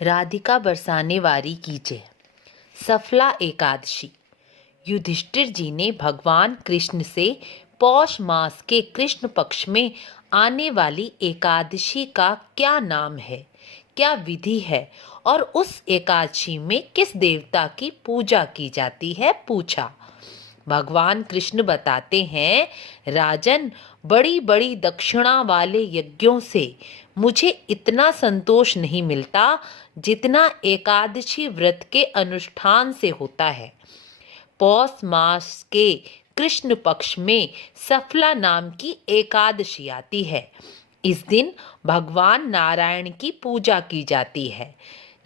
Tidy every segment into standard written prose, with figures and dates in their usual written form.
राधिका बरसाने वारी कीजिए। सफला एकादशी। युधिष्ठिर जी ने भगवान कृष्ण से पौष मास के कृष्ण पक्ष में आने वाली एकादशी का क्या नाम है, क्या विधि है और उस एकादशी में किस देवता की पूजा की जाती है, पूछा। भगवान कृष्ण बताते हैं, राजन, बड़ी बड़ी दक्षिणा वाले यज्ञों से मुझे इतना संतोष नहीं मिलता जितना एकादशी व्रत के अनुष्ठान से होता है। पौष मास के कृष्ण पक्ष में सफला नाम की एकादशी आती है। इस दिन भगवान नारायण की पूजा की जाती है।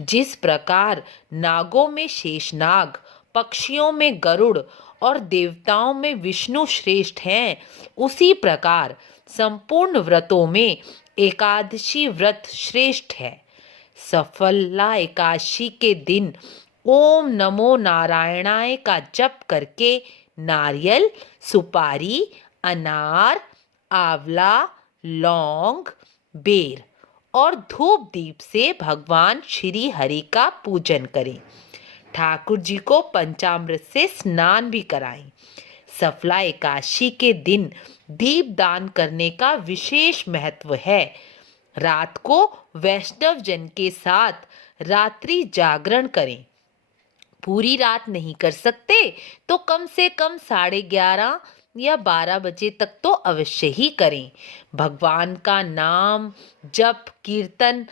जिस प्रकार नागों में शेषनाग, पक्षियों में गरुड़ और देवताओं में विष्णु श्रेष्ठ हैं, उसी प्रकार संपूर्ण व्रतों में एकादशी व्रत श्रेष्ठ है। सफला एकादशी के दिन ओम नमो नारायणाय का जप करके नारियल, सुपारी, अनार, आंवला, लौंग, बेर और धूप दीप से भगवान श्री हरि का पूजन करें। ठाकुर जी को पंचामृत से स्नान भी कराएं। सफला एकादशी के दिन दीप दान करने का विशेष महत्व है। रात को वैष्णव जन के साथ रात्रि जागरण करें। पूरी रात नहीं कर सकते तो कम से कम 11:30 या 12 बजे तक तो अवश्य ही करें। भगवान का नाम जप कीर्तन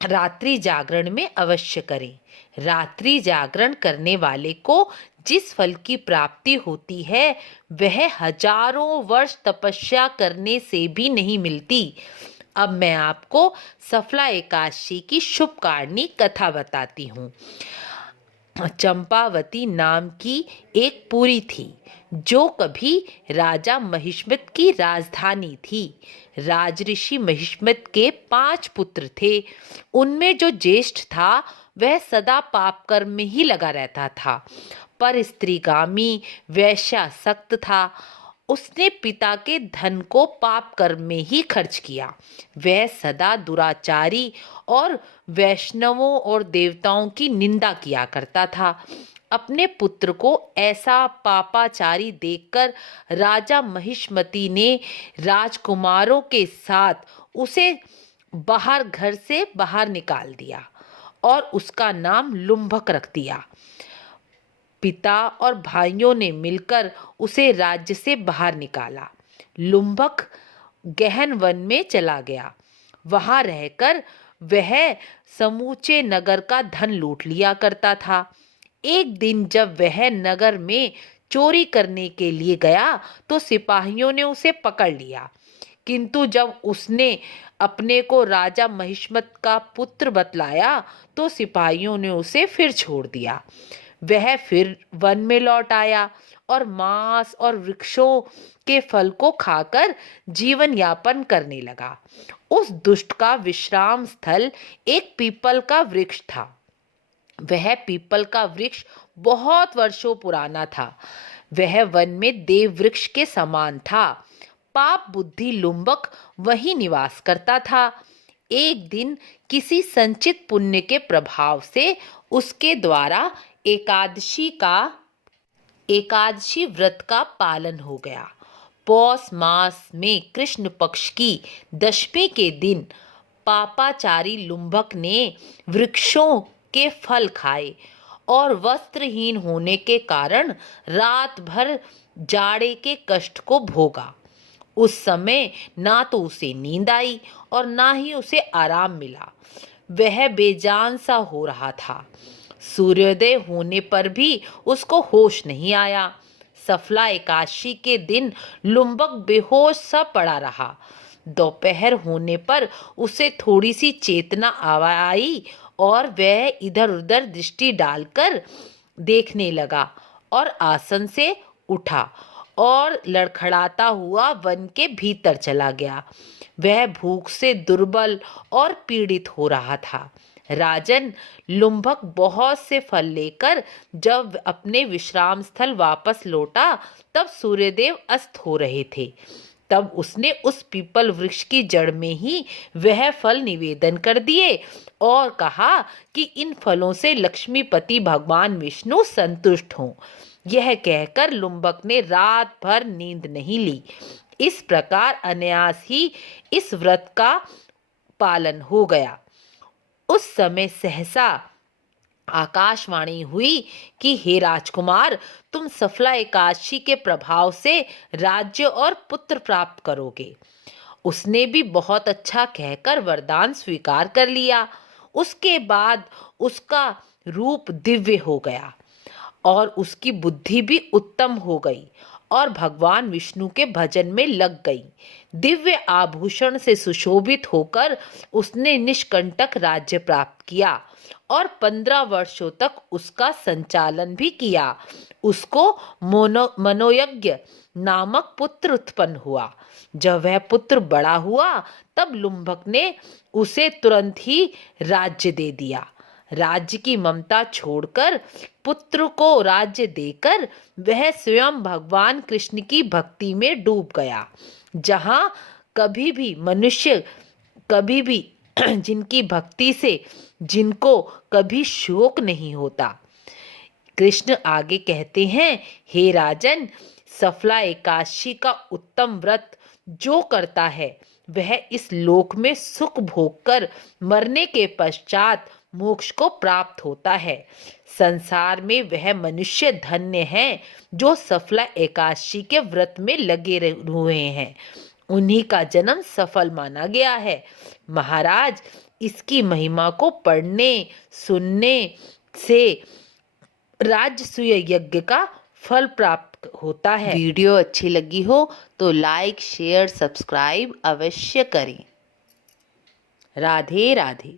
रात्रि जागरण में अवश्य करें। रात्रि जागरण करने वाले को जिस फल की प्राप्ति होती है वह हजारों वर्ष तपस्या करने से भी नहीं मिलती। अब मैं आपको सफला एकादशी की शुभकारिणी कथा बताती हूँ। चंपावती नाम की एक पुरी थी जो कभी राजा महिष्मत की राजधानी थी। राजऋषि महिष्मत के 5 पुत्र थे। उनमें जो ज्येष्ठ था वह सदा पाप कर्म में ही लगा रहता था, पर स्त्रीगामी वैश्यासक्त था। उसने पिता के धन को पाप कर्म में ही खर्च किया। वह सदा दुराचारी और वैष्णवों और देवताओं की निंदा किया करता था। अपने पुत्र को ऐसा पापाचारी देखकर राजा महिष्मती ने राजकुमारों के साथ उसे घर से बाहर निकाल दिया और उसका नाम लुम्भक रख दिया। पिता और भाइयों ने मिलकर उसे राज्य से बाहर निकाला। लुम्भक गहन वन में चला गया। वहां रहकर वह समूचे नगर का धन लूट लिया करता था। एक दिन जब वह नगर में चोरी करने के लिए गया तो सिपाहियों ने उसे पकड़ लिया, किंतु जब उसने अपने को राजा महिष्मत का पुत्र बतलाया तो सिपाहियों ने उसे फिर छोड़ दिया। वह फिर वन में लौट आया और मांस और वृक्षों के फल को खाकर जीवन यापन करने लगा। उस दुष्ट का विश्राम स्थल एक पीपल का वृक्ष था। वह पीपल का वृक्ष बहुत वर्षों पुराना था। वह वन में देव वृक्ष के समान था। पाप बुद्धि लुम्बक वहीं निवास करता था। एक दिन किसी संचित पुण्य के प्रभाव से उसके द्वारा एकादशी व्रत का पालन हो गया। पौष मास में कृष्ण पक्ष की दशमी के दिन पापाचारी लुम्भक ने वृक्षों के फल खाए और वस्त्रहीन होने के कारण रात भर जाड़े के कष्ट को भोगा। उस समय ना तो उसे नींद आई और ना ही उसे आराम मिला। वह बेजान सा हो रहा था। सूर्योदय होने पर भी उसको होश नहीं आया। सफला एकादशी के दिन लुम्बक बेहोश सा पड़ा रहा। दोपहर होने पर उसे थोड़ी सी चेतना आई और वह इधर उधर दृष्टि डालकर देखने लगा और आसन से उठा और लड़खड़ाता हुआ वन के भीतर चला गया। वह भूख से दुर्बल और पीड़ित हो रहा था। राजन, लुम्भक बहुत से फल लेकर जब अपने विश्राम स्थल वापस लौटा तब सूर्यदेव अस्त हो रहे थे। तब उसने उस पीपल वृक्ष की जड़ में ही वह फल निवेदन कर दिए और कहा कि इन फलों से लक्ष्मीपति भगवान विष्णु संतुष्ट हों। यह कहकर लुम्बक ने रात भर नींद नहीं ली। इस प्रकार अनायास ही इस व्रत का पालन हो गया। उस समय सहसा आकाशवाणी हुई कि हे राजकुमार, तुम सफला एकादशी के प्रभाव से राज्य और पुत्र प्राप्त करोगे। उसने भी बहुत अच्छा कहकर वरदान स्वीकार कर लिया। उसके बाद उसका रूप दिव्य हो गया और उसकी बुद्धि भी उत्तम हो गई और भगवान विष्णु के भजन में लग गई। दिव्य आभूषण से सुशोभित होकर उसने निष्कंटक राज्य प्राप्त किया और 15 वर्षों तक उसका संचालन भी किया। उसको मनोयज्ञ नामक पुत्र उत्पन्न हुआ। जब वह पुत्र बड़ा हुआ तब लुम्भक ने उसे तुरंत ही राज्य दे दिया। राज्य की ममता छोड़कर पुत्र को राज्य देकर वह स्वयं भगवान कृष्ण की भक्ति में डूब गया। जहाँ कभी भी मनुष्य कभी भी जिनकी भक्ति से जिनको कभी शोक नहीं होता। कृष्ण आगे कहते हैं, हे राजन, सफला एकादशी का उत्तम व्रत जो करता है वह इस लोक में सुख भोग कर मरने के पश्चात मोक्ष को प्राप्त होता है। संसार में वह मनुष्य धन्य है जो सफला एकादशी के व्रत में लगे हुए हैं। उन्हीं का जन्म सफल माना गया है। महाराज, इसकी महिमा को पढ़ने सुनने से राजसूय यज्ञ का फल प्राप्त होता है। वीडियो अच्छी लगी हो तो लाइक शेयर सब्सक्राइब अवश्य करें। राधे राधे।